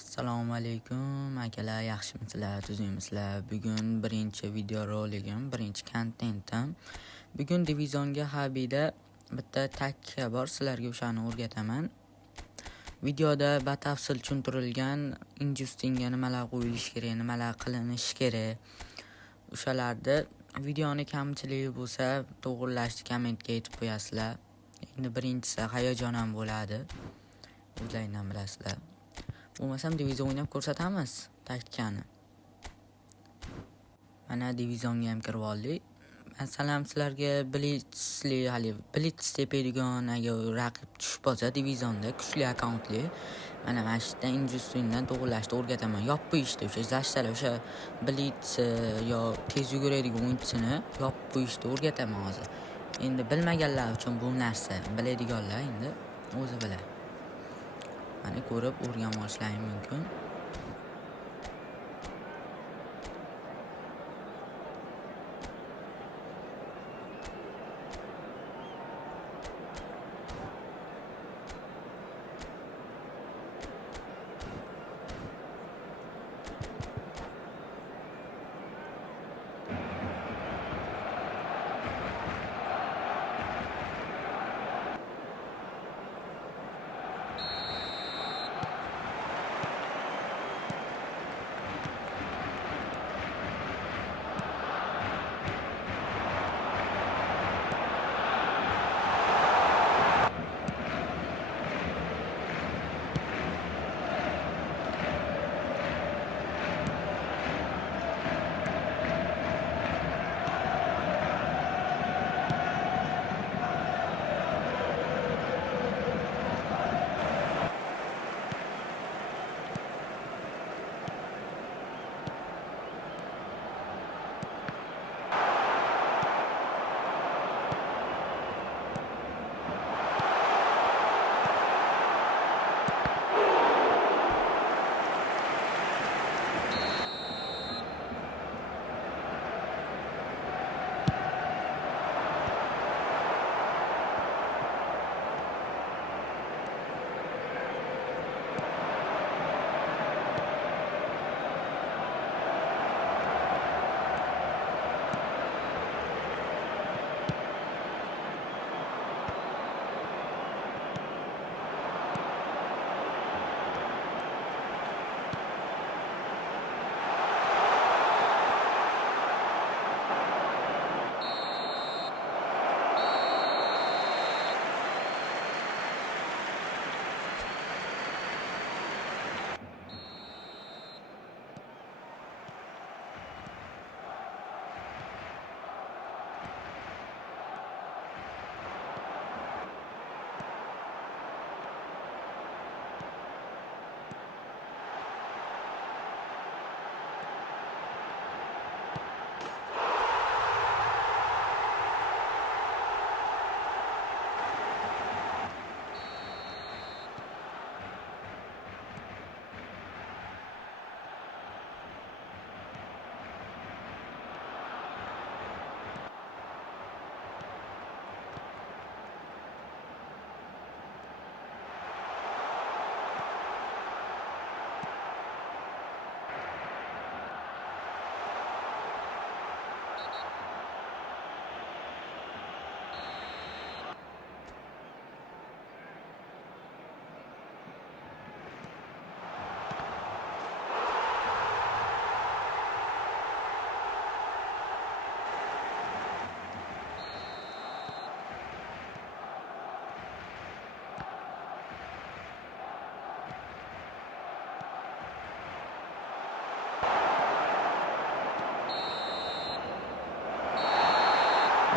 Assalomu alaykum akalar, yaxshimisizlar, tuzingmisizlar? Bugun birinchi video roligim, birinchi kontentim. Bugun divizionga harbiyda bitta taktika bor, sizlarga o'shani o'rgataman. Videoda batafsil tushuntirilgan injustinga nimalar qo'yilishi kerak, nimalar qilinishi kerak. O'shalarda videoni kamchiligi bo'lsa, to'g'rilashni kommentga aytib qo'yasizlar. Endi birinchisi hayajon ham bo'ladi. O'zlaringizdan bilasizlar. Bo'lmasam divizion o'ynab ko'rsatamiz taktikani. Mana divizionga ham kirib oldik. Masalan, sizlarga blitz tepadigan agar raqib tushib qolsa divizionda kuchli akkauntli, mana shu yerda injustindan to'g'rilashni o'rgataman. Yopib qo'yishdi o'sha zashtalar, o'sha blitz yo tez yuguradigan o'yinchini yopib qo'yishni o'rgataman hozir. Endi bilmaganlar uchun bu narsa, biladiganlar endi o'zi biladi. Mana ko'rib o'rganib olishlaring mumkin.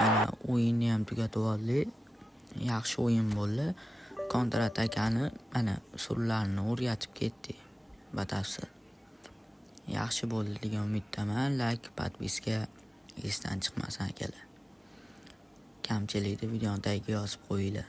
Mana o'yinni ham tugatib oldik. Yaxshi o'yin bo'ldi. Kontratakani mana usullarini o'rgatib ketdi. Batafsil. Yaxshi bo'ldi degan umiddaman. Like, podpiska esdan chiqmasin akalar. Kamchilikni videoni tagiga yozib qo'yinglar.